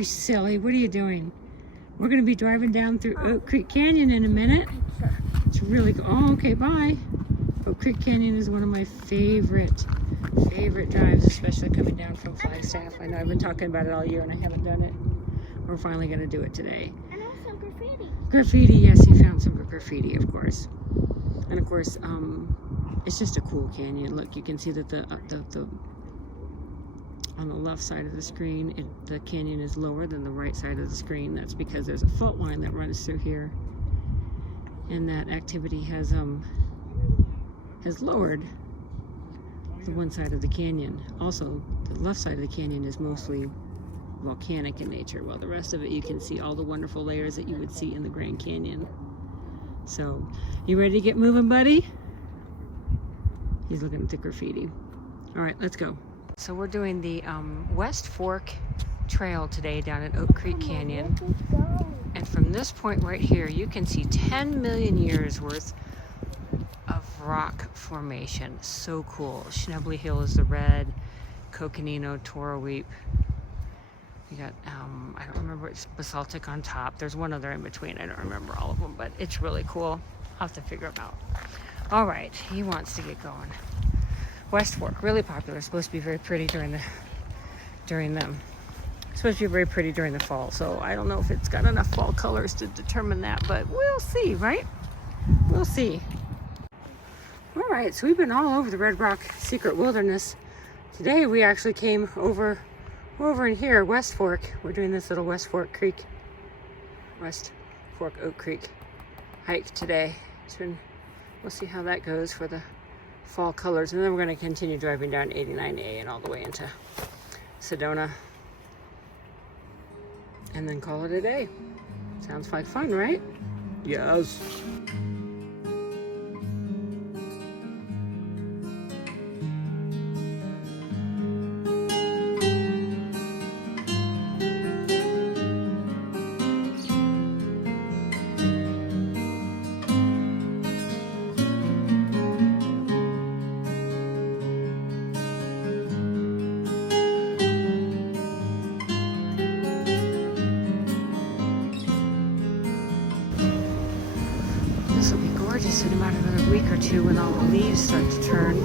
you silly. What are you doing? We're going to be driving down through Oak Creek Canyon in a minute. It's really cool. Oh, okay, bye. Oak Creek Canyon is one of my favorite drives, especially coming down from Flagstaff. I know I've been talking about it all year and I haven't done it. We're finally going to do it today. And also graffiti. Graffiti, yes, you found some graffiti, of course. And of course, it's just a cool canyon. Look, you can see that on the left side of the screen, the canyon is lower than the right side of the screen. That's because there's a fault line that runs through here, and that activity has lowered the one side of the canyon. Also, the left side of the canyon is mostly volcanic in nature, while the rest of it you can see all the wonderful layers that you would see in the Grand Canyon. So, you ready to get moving, buddy? He's looking at the graffiti. All right, let's go. So we're doing the West Fork Trail today down at Oak Creek Canyon. And from this point right here, you can see 10 million years worth of rock formation. So cool. Schnebly Hill is the red, Coconino, Toroweep. You got, I don't remember, it's basaltic on top. There's one other in between. I don't remember all of them, but it's really cool. I'll have to figure them out. All right, he wants to get going. West Fork, really popular. It's supposed to be very pretty during the supposed to be very pretty during the fall. So I don't know if it's got enough fall colors to determine that, but we'll see, right? We'll see. All right, so we've been all over the Red Rock Secret Wilderness. Today we actually came over in here, West Fork. We're doing this little West Fork Oak Creek hike today. We'll see how that goes for the fall colors, and then we're going to continue driving down 89A and all the way into Sedona, and then call it a day. Sounds like fun, right? Yes. In about another week or two when all the leaves start to turn.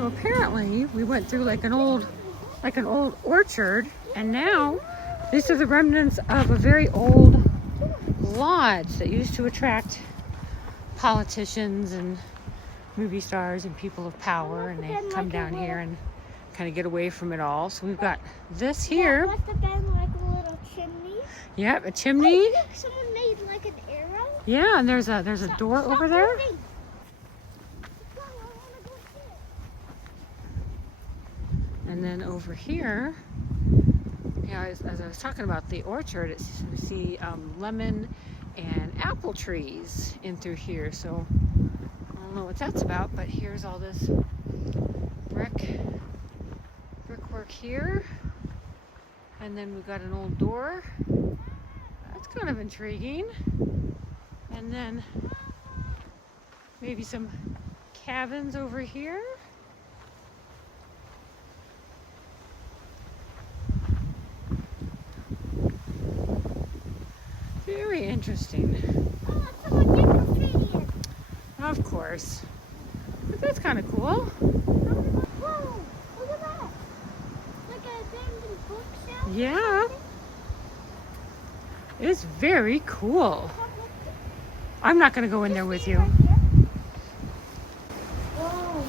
Apparently we went through like an old orchard, and now these are the remnants of a very old lodge that used to attract politicians and movie stars and people of power, and they come down here and kind of get away from it all. So we've got this here. Must have been like a little chimney. Yep, a chimney. Oh, look, someone made like an arrow. Yeah, and there's a door over there. Moving. And then over here, yeah, as I was talking about the orchard, we see lemon and apple trees in through here. So I don't know what that's about, but here's all this brickwork here. And then we've got an old door. That's kind of intriguing. And then maybe some cabins over here. Very interesting. Oh, someone did graffiti it. Of course. But that's kind of cool. Whoa, look at that. Like an abandoned bookshelf. Yeah. It's very cool. I'm not going to go in there with you. Whoa.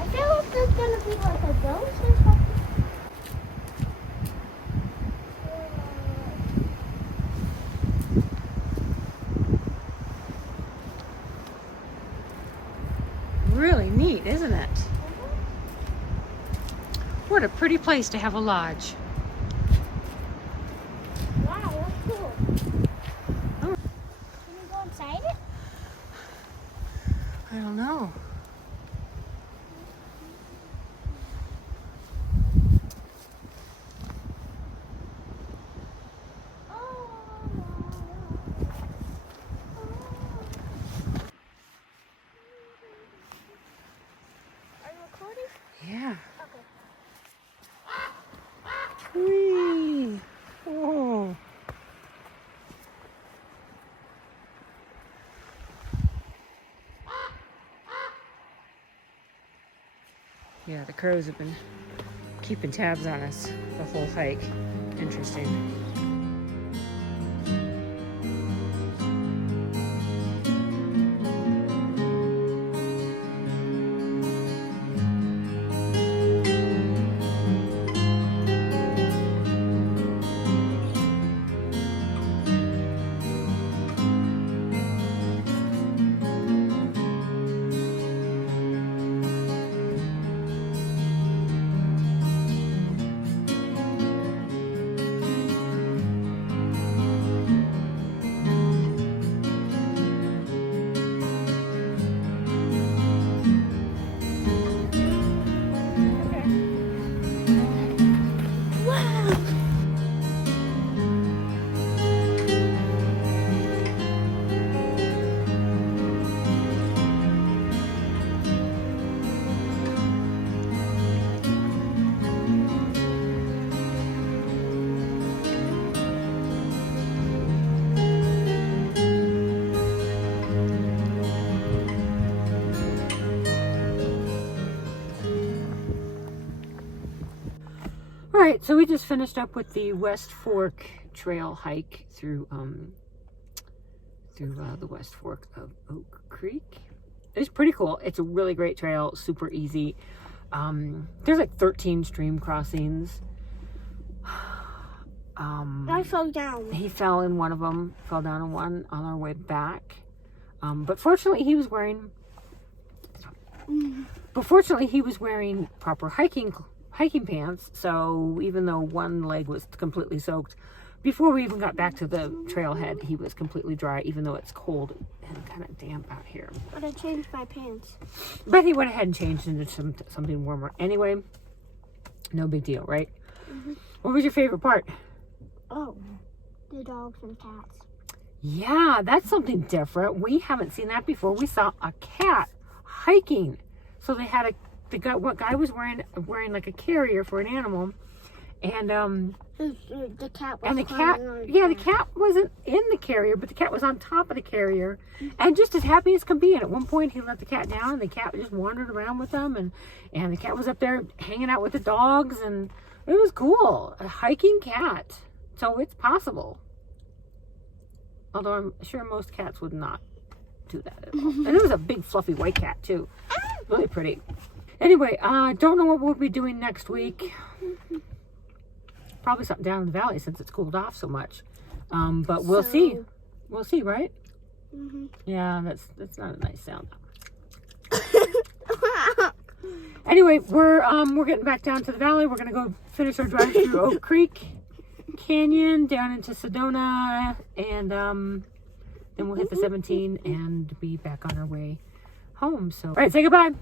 I feel like there's going to be like a ghost or something. What a pretty place to have a lodge. Wow, that's cool. Oh. Can we go inside it? I don't know. Are you recording? Yeah. Okay. Whee! Whoa. Yeah, the crows have been keeping tabs on us the whole hike. Interesting. All right, so we just finished up with the West Fork trail hike through the West Fork of Oak Creek. It's pretty cool. It's a really great trail, super easy. There's like 13 stream crossings. I fell down. He fell in one of them, fell down in one on our way back. But fortunately he was wearing proper hiking pants, so even though one leg was completely soaked, before we even got back to the trailhead, he was completely dry, even though it's cold and kind of damp out here. But I changed my pants. But he went ahead and changed into something warmer. Anyway, no big deal, right? Mm-hmm. What was your favorite part? Oh, the dogs and cats. Yeah, that's something different. We haven't seen that before. We saw a cat hiking. So they had the guy was wearing like a carrier for an animal, and the cat was the cat wasn't in the carrier, but the cat was on top of the carrier, and just as happy as can be. And at one point, he let the cat down, and the cat just wandered around with them, and the cat was up there hanging out with the dogs, and it was cool. A hiking cat, so it's possible. Although I'm sure most cats would not do that at all. And it was a big fluffy white cat too, really pretty. Anyway, don't know what we'll be doing next week. Probably something down in the valley since it's cooled off so much. But we'll see. We'll see, right? Mm-hmm. Yeah, that's not a nice sound. Anyway, we're getting back down to the valley. We're gonna go finish our drive through Oak Creek Canyon down into Sedona, and then we'll hit the 17 and be back on our way home. So, all right, say goodbye.